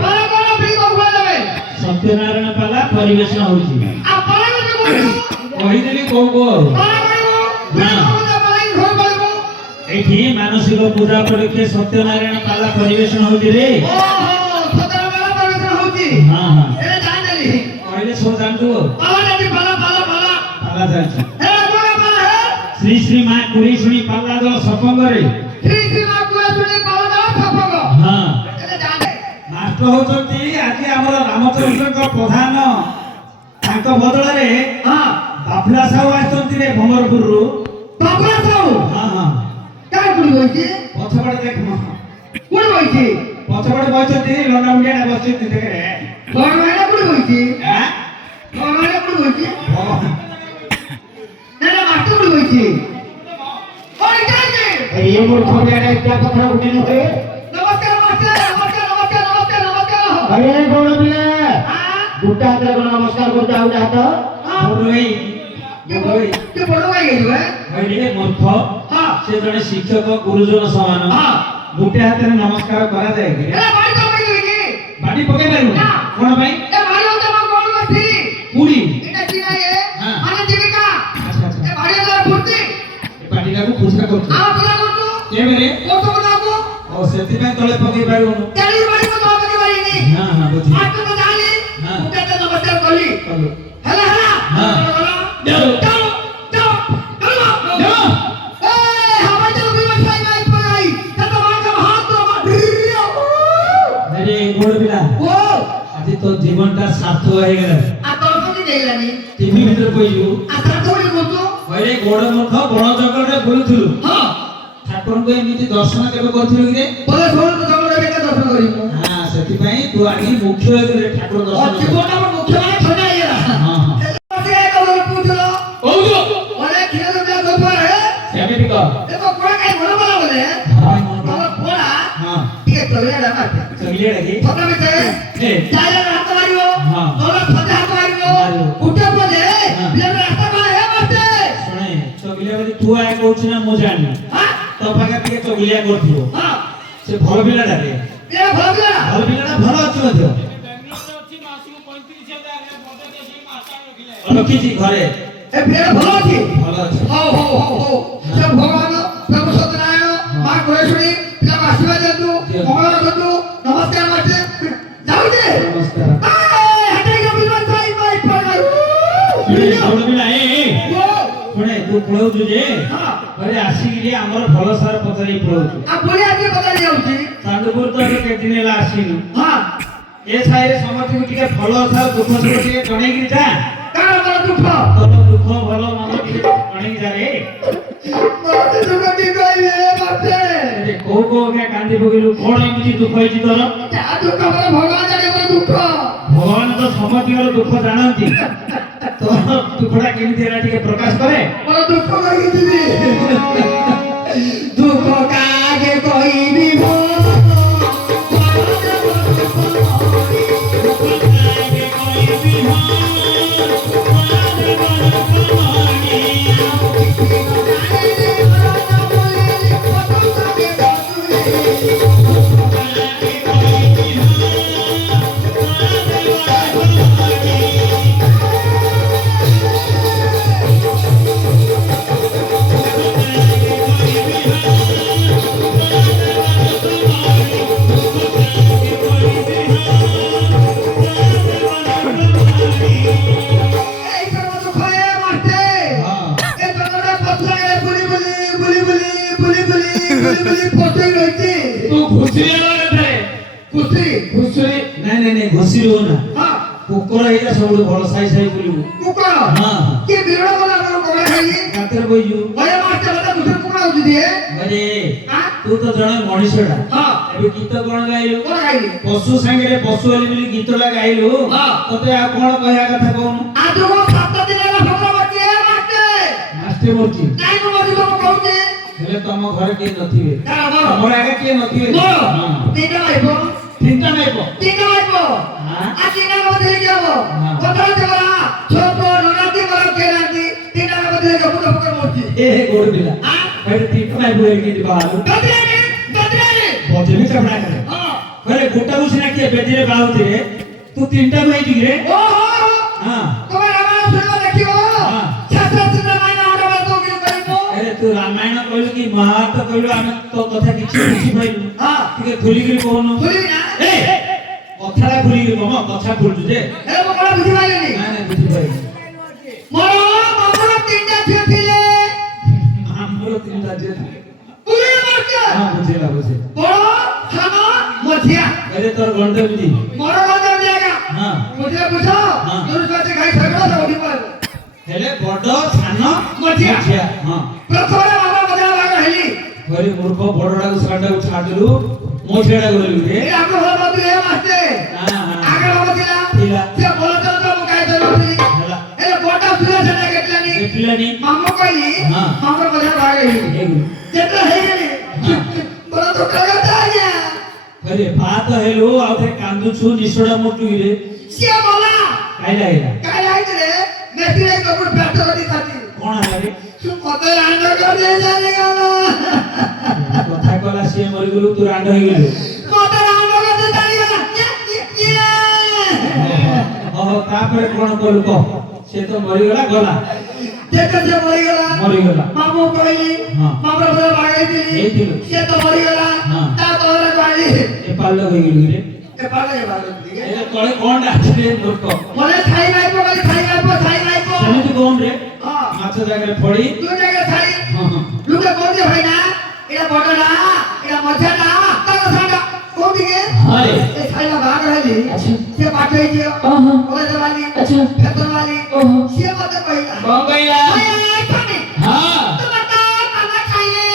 ପାଲା କଣ ବି କଣ ଯାବେ ସତ୍ୟନାରାୟଣ ପାଲା ପରିବେଷଣ ହଉଛି ଆ ପାଲା କଣ କହିଦେଲି କୋଉ ପାଲା ଏଠି ମାନସିକ ପୂଜା ପରୀକ୍ଷା ସତ୍ୟନାରାୟଣ ପାଲା ପରିବେଷଣ ହଉଛି ରେ ସତ୍ୟନାରାୟଣ ପାଲା ପରିବେଷଣ ହଉଛି ହଁ ହଁ ଏ ଜାଣିଲି କହିଲେ ସବୁ ଜାଣିଛୁ ପାଲା ପାଲା ପାଲା ପାଲା ପାଲା ଜାଣିଛୁ ହେ କୋଣ ପାଲା ହେ ଶ୍ରୀ ଶ୍ରୀ ମା କୁରୀ ଶୁଣି ପାଲା ଦଳ ସପଙ୍ଗରେ ଶ୍ରୀ ଶ୍ରୀ ମା କୁରୀ ଶୁଣି ପାଲା ଦଳ ସପଙ୍ଗ ହଁ ଏ ଜାଣିଲି ମାଷ୍ଟର ହଉଛନ୍ତି ଆଜି ଆମର ରାମଚନ୍ଦ୍ରଙ୍କ ପ୍ରଧାନ ତାଙ୍କ ବଦଳରେ ହଁ ବାଫଲା ସାହୁ ଆସିଛନ୍ତି ରେ ଭମରପୁରରୁ ବାଫଲା ସାହୁ ହଁ ହଁ କାହା କୁଡ଼ି ବଇଛି ପଛପଟେ ଦେଖ କୁଡ଼ି ବଇଛି ପଛପଟେ ବଇଛନ୍ତି ଲଣ୍ଡା ମୁଣ୍ଡିଆ ବସିଛନ୍ତି ଦେଖେ ବଡ଼ ଭାଇନା କୁଡ଼ି ବଇଛି ଆଁ ବଡ଼ ଭାଇନା କୁଡ଼ି ବଇଛି ଓ ନା ମାଷ୍ଟର କୁଡ଼ି ବଇଛି ଓଇ ଯାଇକି এই মূর্খটা একটা কথা উঠে নিতে নমস্কার মাস্টার নমস্কার নমস্কার নমস্কার নমস্কার আরে কোন পিলা হ্যাঁ দুটা হাতে কোন নমস্কার করতে আউটা হাত বড়ই বড়ই কে বড় ভাই গেল হইলে মূর্খ হ্যাঁ সে জনে শিক্ষক গুরুজন সমান হ্যাঁ দুটা হাতে নমস্কার করা যায় কি এ ভাই তো ভাই কি বাড়ি পকে পারু না কোন ভাই এ ভাই তো আমার কোন বসি পুরি এটা কি না এ হ্যাঁ মানে জীবিকা আচ্ছা আচ্ছা এ ভাই তো ফুর্তি এই পাটিটাকে পূজা করতে আমার পূজা করতো কেমনে কত বড় ও সেতিপাই তলে পকে পারু কেলি বাড়ি তো আমাকে বাড়িনি হ্যাঁ হ্যাঁ বুঝি আজ তো জানি হ্যাঁ উঠে নমস্কার করলি চলো হ্যালো হ্যালো হ্যাঁ যাও যাও যাও যাও এই হামাই তো বিমান সাই নাই পাই কত মাকা হাত তো আরে গোড় বিলা ও আজি তো জীবনটা সার্থক হয়ে গেল আ তোর কি দেইলানি টিভি ভিতরে কইলু আ তার তোড়ি বলতো ওরে গোড় মুখ বড় জঙ্গলরে বুলুথুলু হ্যাঁ ঠাকুরଙ୍କୁ এମିତି ଦର୍ଶନ କେବେ କରିଥିଲୁ କି ରେ বলে শোন তো জঙ্গলে বেকা দর্শন করিমু হ্যাঁ ସେଥିପାଇଁ তু ଆଜି ମୁଖ୍ୟ ହେଇଗଲେ ଠାକୁର ও ଦର୍ଶନ জীবনটা আমার মুখ্য মানে ছোটা ইয়া ହଁ ହଁ সে কবে পুজো কৌছো বলে খেলে তো তো পড়ে କେମିତି କହ এ তো কোড়া কাই মনে বলা বলে ହଁ আমার পড়া ହଁ ঠিক আছে চলে যা মারতে চলিয়ে ডাকি ছটা ভিতরে এ চাইলে হাত মারিও হ্যাঁ। তোরা ছটা হাত মারিও মারিও। উঠে পড়ে বিলে রাস্তা করে হে মারতে ଶୁଣେ ଚଗିଲିଆ ବୋଲି ତୁ ଆୟ କହୁଛୁ ନା ମୁଁ ଜାଣିନି হ্যাঁ ତୋ ପାଖରେ ଟିକେ ଚଗିଲିଆ କରୁଥିବ হ্যাঁ ସେ ଭଲ ପିଲାଟାରେ এ ভালো না ଭଲ ପିଲାଟା ଭଲ ଅଛି ମଧ୍ୟ ରଖିଛି ଘରେ এ বিলে ভালো আছে ଭଲ ଅଛି হো হো হো হো সে ভগবান প্রভু সত্যনারায়ণ মা করেশ্বরী পিলা আশীর্বাদ দেতু মঙ্গল করতু নমস্কার মারতে যাও দে ନମସ୍କାର এই হাতে কে বিমান সাই মাই পাগার ଭଲ ପିଲା ଏ ও ଶୁଣେ ତୁ ପଳଉଛୁ ଯେ হ্যাঁ ଘରେ ଆସିକିରି ଆମର ଭଲ ସାର ପଚାରି ପଳଉଛୁ আ বলি আজকে কথা যাଉଛି ଚାନ୍ଦପୁର ତ ଏବେ କେତେ ଦିନ ହେଲା ଆସିନୁ হ্যাঁ ଏ ସାହିରେ ସମସ୍ତଙ୍କୁ ଟିକେ ଭଲ ସାର ଦୁଃଖ ସୁଖ ଟିକେ ଜଣେଇକିରି ଯା কার বড় দুঃখ ତୋର ଦୁଃଖ ଭଲ ମନ୍ଦ ଟିକେ ଜଣେଇକି ଯା ରେ মতে দুঃখ কি কইবে মারতে ଏ କୋଉ କୋଉ କେ କାନ୍ଦି ପକେଇଲୁ କଣ ଏମିତି ଦୁଃଖ ହେଇଛି ତୋର যা দুঃখ বলে ভগবান জানে বড় দুঃখ ଭଗବାନ ତ ସମସ୍ତଙ୍କର ଦୁଃଖ ଜାଣନ୍ତି ତୋର ଦୁଃଖଟା କେମିତି ହେଲା ଟିକେ ପ୍ରକାଶ କରେ বড় দুঃখ কই দিবি দুঃখ কাকে কইবি এই সব দুঃখ এ মারতে ହଁ এ তোমরা পছলায় বলি বলি বলি বলি বলি বলি বলি বলি পছই রইছে ତୁ ଘୁଷୁରି ହେଲା କେତେ খুশি ଘୁଷୁରି ନାଇଁ ନାଇଁ ନାଇଁ ଘୁଷୁରି ହଉ ନା হ্যাঁ କୁକୁର ହେଇଟା ସବୁଠୁ ଭଲ ସାଇ ସାଇ ବୁଲିବୁ কুকুর ହଁ কি বিরোধ বলে আমার কোমা খাইলি ରାତିରେ ବଇଛୁ ওই মারতে কথা দুটো কুকুর হচ্ছে দিয়ে ଆରେ হ্যাঁ ତୁ ତ ଜଣେ ମଣିଷଟା হ্যাঁ ଏବେ ଗୀତ କଣ ଗାଇଲୁ কোন খাইলি ପଶୁ ସାଙ୍ଗରେ ପଶୁ ହେଲି ବୋଲି ଗୀତଟା ଗାଇଲୁ ହଁ। ତତେ ଆଉ କଣ କହିବା କଥା କହୁନୁ আজ কো সাতটা দিন না ফটো মারতে মারতে ମାଷ୍ଟେ ମରୁଛି নাই কো মরি কো কইতে ହେଲେ ତମ ଘରେ କେହି ନଥିବେ কারা বড় ତମର ଆଗେ কিଏ ନଥିବେ বড় ହଁ। তিনটা মাইবো চিন্তা নাই কো তিনটা মাইবো হ্যাঁ। আজ তিনটা মধ্যে যাব হ্যাঁ। কথা হতে বলা ছোট ননাতি বলা কেনাতি তিনটা মধ্যে যাব তো ফটো মরছি ଏ ଗୋଡ଼ ପିଲା হ্যাঁ ଏଠି ତିନ ନାଇ ବୁଏ କି ବାହାରୁ দদরানি ବଜେବି ଚାପଡ଼ା କରେ হ্যাঁ କହିଲେ अरे गोटा को सिना किए बेदिरे बाहुती रे तू तीनटा को ହେଇଛି रे ओहो हां तमे रामायण सुनो देखियो हां शास्त्र रामायण आडा बातो कि करिबो अरे तू रामायण कहलु कि महाभारत कहलु हम तो कथा किछि बुझि पाइलु हां ठीक खुली गिरी कहनो खुली ना ए कथाला खुली गिरी मम कथा खुलु जे ए मो कोला बुझि पाइलेनी ना ना बुझि पाइलु मोरो मामरो तीनटा ଝିଅ ଥିଲେ हमरो तीनटा जे पुरी मारके हां बुझिला बुझे बड़ सानो मझिया अरे तोर गंडे बुझी मोरो गंडे जाएगा हां मुझे पूछो हां तुम कहते गाय सगड़ा से उठी पड़ो हेले बड़ सानो मझिया हां प्रथम बाबा मजा भाग हेली गरी मूर्ख बड़डा को साडा को छाडलु मोछेडा गलु रे ए आपको हो बात रे मास्ते हां आगे बाबा थिला से बोला तो मु गाय धरली हेला ए बोटा सुले से गेटलानी एटलानी मामू कहली हां मामू मजा भाग हेली जेता हे गेली बोला तो करता आया अरे बात हेलो आउथे कांदु छु निसोडा मोटू रे से बोला काय लागेला काय लाइट रे मेथी रे कपूर पेट करी खाती कोण आला रे तू कत रांड कर दे जाने गाना कथा कला से मरि गेलु तू रांड होई गेलु कत रांड कर दे जाने गाना ओहो तापर कोण कलु को से तो मरि गेला गला जेते से मरि गेला मामू कहली हां मामरा बड़ा भागाई दिली ए दिलु से तो मरि गेला हां ता तोरे कहली ए पाल्लो होई गेलु रे ए पाले भागल दिगे ए तळे कोण डाकले मूर्ख मने खाई नाही को खाई नाही को समिति कोण रे हां माछ जागरे पड़ी तू जगह खाई हां हां लुके कोन दे भाई ना एला बडला एला मध्या ना ता साडा कोन दिगे अरे ए खाईला भाग रहली अच्छा से बाटे जे हां ओले वाली अच्छा फेतर वाली ओहो से मत कहला कोण कहला हां तू बता खाना खाइए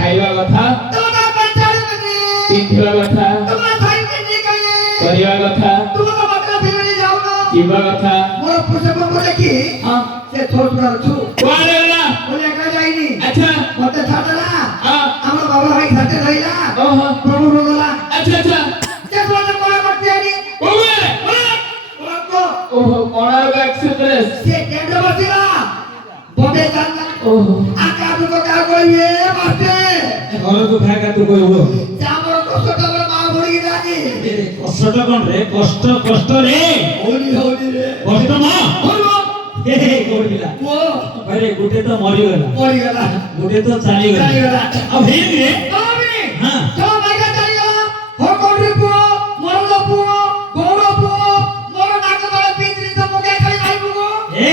खाଇବା କଥା तू ना पंचाड़ में ପିନ୍ଧିବା କଥା तू ना खाई के नहीं खाइए କରିବା କଥା तू ना बकरा फिरने जाओ ना ଯିବା କଥା मोर पुष्प को देखी हां से छोट कर छु କୁଆଡେ ଗଲା बोले का जाईनी अच्छा मते छाटला हां हमर बाबा भाई छाटे रहिला ओहो प्रभु रोगला अच्छा अच्छा के सोने कोला करते आनी ओए को ओहो कोणार्क एक्सप्रेस से केंद्र बसिला बॉम्बे जाना ओहो आका को का कोइए मास्ते ଘରକୁ ଖାଇବା ତୁ କହିବୁ जामर कष्ट तबर मा भड़ी जानी କଷ୍ଟ କଣ ରେ କଷ୍ଟ କଷ୍ଟ ରେ होली होली रे କଷ୍ଟ ନ बोलो ହେ ହେ କୋଡ଼ିଲା वो ଆରେ ଗୋଟେ ତ ମରିଗଲା मरी गला ଗୋଟେ ତ ଚାଲିଗଲା ଚାଲିଗଲା। ଆଉ ହେଇନି ରେ बाबी हां तो माइका चली गला हो कोडरी पो मोरलो पो गोरो पो मोर नाक बळे पिंजरी तो मुगे खाई खाई पो ए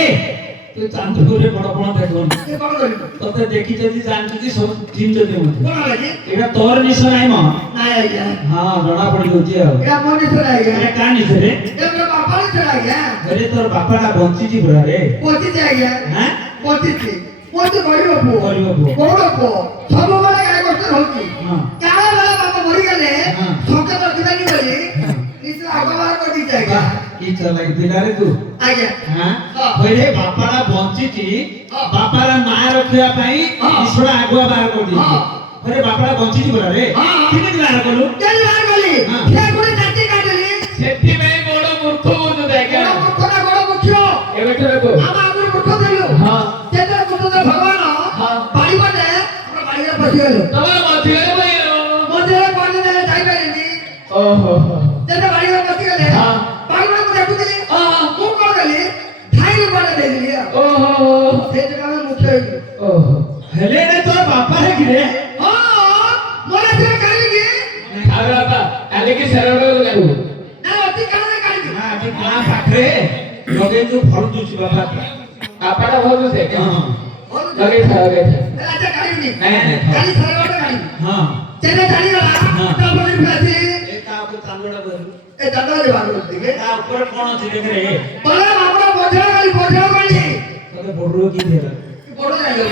तू ଚାନ୍ଦୁରେ ବଡ ବଡ ଦେଖୁନ ये कोन करी ତତେ ଦେଖି ଯଦି ଜାଣିଛୁ ସବୁ ଜିନିଷ ଦେ ମତେ कोन लागी ଏଟା ତୋର ନିଶ ନାହିଁ ମ ना आई गया ହଁ ଜଣା ପଡି ଯାଉଛି ଆଉ एरा मोनी से आई गया ଏଟା କା ନିଶ ରେ ये मेरा पापा ने चला गया अरे तोर बापाଟା ବଞ୍ଚିଛି ପୁରା ରେ पोती से आई गया ହାଁ पोती थी पोती गरीब पो ଗରିବ ପୁଅ गोरो पो सब बड़े गाय कष्ट होती ହଁ काळे वाला बापा मरी गले हाँ। संके तो दिवाली बोली निसे आगवार कर दी जाएगा କି ଚାଲାକି ପିଲା ରେ ତୁ आ गया ହାଁ ହଁ। କହିଲେ ବାପାଟା ବଞ୍ଚିଛି ହଁ। ବାପାର ନାଁ ରଖିବା ପାଇଁ ହଁ। ଈଶ୍ୱର ଆଗୁଆ ବାହାର କରିଦେଇଛି ହଁ। ଆରେ ବାପାଟା ବଞ୍ଚିଛି ପୁରା ରେ ହଁ। କେମିତି ବାହାର କଲୁ तेरी बार बोली हाँ। फिर गुड़ी नाची काटली ସେଥିପାଇଁ ବଡ ମୂର୍ଖ ବୁଝୁ गोड़ा मुखना गोड़ा मुखियो ଏବେ ଦେଖ हम आगुर मुख देलु ହଁ तेरे मुख दे भगवान हाँ। बाड़ी बने हमरा बाड़ी रे पसी गेलो ତମର ମଝିରେ ବଇರೋ मंदिर कोन दे जाई पारिनी ଓହୋ तेरे बाड़ी रे पसी गेले हाँ। बाड़ी रे को देखु दिली हाँ। मु कोन गली ठाई रे बने दे दिली ଓହୋ से जगह में मुख हेली ଓହୋ ହେଲେ ରେ ତୋର ବାପା ହେ କି ରେ हां मोला से काली की ଆଉ ବାପା କାଲି କି ଶରଣ ଲଗାଉ ना अति काले काली ନା ଆଜି ଗାଁ ପାଖରେ ଲଗେଇ ଯୋଉ ଫଳ ଦଉଛି ବାପା ବାପାଟା ଭଲ ସେ ହଁ बोल ଲଗେଇ ଥା राजा काली नहीं ନାଇଁ ନାଇଁ काली सरवा काली ହଁ तेरे काली वाला हाँ। तो बोली फिरती ଏ ତା ଉପରେ ଚାନ୍ଦୁଡ଼ା ବରୁ ए दादा रे बात दिखे ତା ଉପରେ କଣ ଅଛି ଦେଖ ରେ बोला हमरा बोझा काली ତତେ ବଡରୁ କି ଦେଲା बोलो जाइए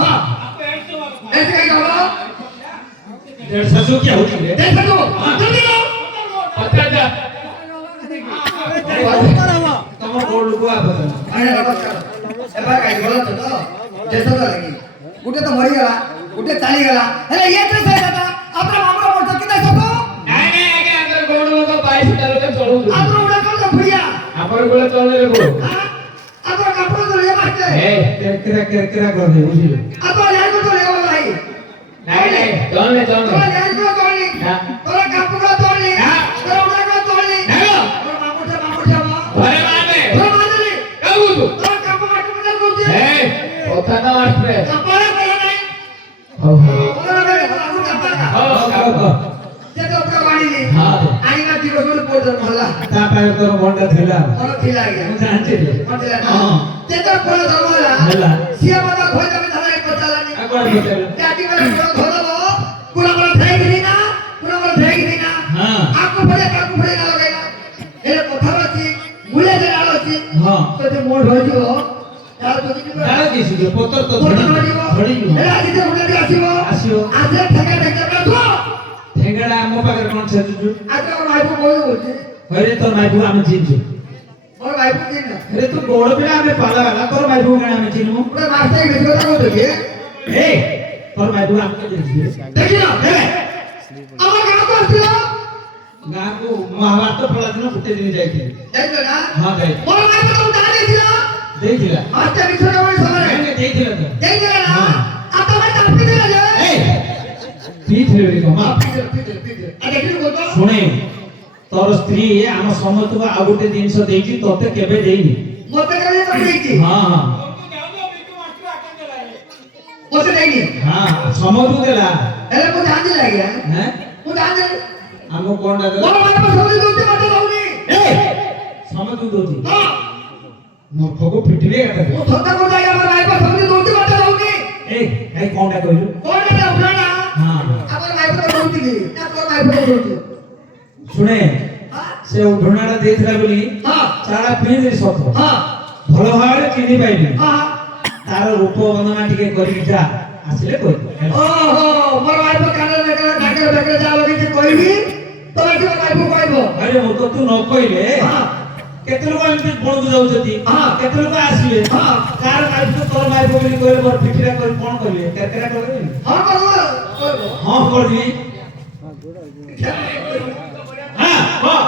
हां ऐसे क्या बोलो ଦେଢ଼ ଶାଶୁ କିଆ ହଉଛି ରେ देखो तो जल्दी लो ପଚା ଯା ତମ ବଡ ଲୋକ ଆବଦ अरे नमस्कार ए बा काई बोलो तो जैसा तो लगी गुटे तो मरी गला गुटे चाली गला अरे ये तो सही दादा अपना मामला बोल कितना सको ନାଇଁ ନାଇଁ ଆଜ୍ଞା ଆମର ବଡ ଲୋକ 22 ତାରିଖ ଚଳୁଛୁ अपना उड़ा कर तो भैया ଆମର ଗୋଳେ ଚଳେ ରେ ବୋ हां अपना कपड़ा तो ले मारते ଏ କେରକେରା କରିଦେ ବୁଝିଲୁ अपना लाइन को तो ले वाला भाई ନାଇଁ ନାଇଁ ଚଳେ तो लाइन को तोड़नी हाँ। तोरा कपड़ा तोड़नी ପୁଅ ଜନ୍ମ ହେଲା ତା ପାଇଁ ତୋର ମନଟା ଥିଲା ମନ ଥିଲା ଆଜ୍ଞା ମୁଁ ଜାଣିଛି ରେ। ମନ ଥିଲା ନା ହଁ ଯେତେବେଳେ ପୁଅ ଜନ୍ମ ହେଲା। ହେଲା ସିଏ ମଧ୍ୟ ଘରେ ତମେ ଧାନରେ ପଚାରିଲାନି ଆଉ କଣ ପଚାରିଲ? କାଟି ମାନେ ପୁଅ ଧରବ ପୁରା ମୋର ଧେଇକି ନା ପୁରା ମୋର ଧେଇକି ନା ହଁ ଆକୁ ଫଳେ ତାକୁ ଫଳେ ନା ଲଗେଇଲା ଏରେ କଥା ଅଛି ମୁଳେ ଯେ ଡାଳ ଅଛି ହଁ ତ ଯେ ମୋଡ ହୋଇଯିବ ଡାଳ ପୋତିଯିବ ଡାଳ ଦିଶିଯିବ ପତ୍ର ତ ମୋଡ ଝଡ଼ିଯିବ ହୋଇଯିବ ଝଡ଼ିଯିବ। ଏରେ ଆଜି ଯେ ମୁଳେ ଆସିବ ଆସିବ ଆଜି ଠେକା ଠେକା କାଟୁଅ ଠେଙ୍ଗଡ଼ା ଆମ ପାଖରେ କଣ ଛେଚୁଛୁ? ଆଜି আমার ভাইপো কই বলছে ହଇରେ ତୋର ମାଇପୁ ଆମେ ଚିହ୍ନିଛୁ। আমার ভাইপো দিন না ଆରେ ତୁ ବଡ଼ ପିଲା ଆମେ ପାଲା ବାଲା তୋর ମାଇପୁ କାଣା ଆମେ ଚିହ୍ନିବୁ? ওটা মাস্টার বেশি কথা বলছে ଏ ତୋର ମାଇପୁ ଆମକୁ ଦେଖିଛୁ দেখি না আমার গাঁ তো আসছিল ଗାଁକୁ ମହାଭାରତ ପଳା ଦିନ ଗୋଟେ ଦିନ ଯାଇଥିଲି। দেখছো না ହଁ ଯାଇଥିଲି মোর ভাইপো তো দাঁড়িয়ে দিছিল ଦେଇଥିଲା মাস্টার বিছরে বলে সবাই କାହିଁକି ଦେଇଥିଲା ତ দেখছো না আর তোমার চাপি দিলে যে ଏ ପିଇଥିଲେ ବୋଲି କହ ମା পিছে আর দেখি বলতো ଶୁଣେ ତୋର ସ୍ତ୍ରୀ ଆମ ସମସ୍ତଙ୍କୁ ଆଉ ଗୋଟେ ଜିନିଷ ଦେଇଛି ତତେ କେବେ ଦେଇନି। মতে করে তো দিয়েছি ହଁ ହଁ মতে দেইনি ହଁ ସମସ୍ତଙ୍କୁ ଦେଲା এলে মু জানি লাগিয়া ହେଁ মু জানি ଆମକୁ କଣଟା ଦେଲା মোর ভাইপো সবই দউতে মতে দউনি ଏ ସମସ୍ତଙ୍କୁ ଦଉଛି হ্যাঁ ମୂର୍ଖକୁ ପିଟିଲେ ଏକା ও সত্য কথা আমার ভাইপো সবই দউতে মতে দউনি ଏ ଭାଇ କଣଟା କହିଲୁ? কোনটা না উঠানা ହଁ আমার ভাইপো দউতি না তোর ভাইপো দউতি ଶୁଣେ হ্যাঁ ସେ ଉଢଣାଟା ଦେଇଥିଲା ବୋଲି হ্যাঁ ଚାଳା ପିଇଦେଲି ସତ হ্যাঁ ଭଲ ଭାବରେ ଚିହ୍ନି ପାଇଲି হ্যাঁ ତାର ରୂପ ବନ୍ଦନା ଟିକେ କରିକି ଯା ଆସିଲେ କହିବୁ ହେଲା। ওহো মোর ভাইপো কানে বেকারে ঢাকে বেকারে যা লগে কইবি তোর কি ভাইপো কইব ଆରେ ମୁଁ ତ ତୁ ନ କହିଲେ হ্যাঁ କେତେ ଲୋକ ଏମିତି ବଣକୁ ଯାଉଛନ୍ତି ହଁ। କେତେ ଲୋକ ଆସିବେ ହଁ। କାହାର ମାଇପ ତୋର ମାଇପ ବୋଲି କହିଲେ ମୋର ପିଠିଟା କରି କଣ କରିବେ କେରକେରା କରିବେ হ্যাঁ করব করব ହଁ କରିବି ହଁ ହଁ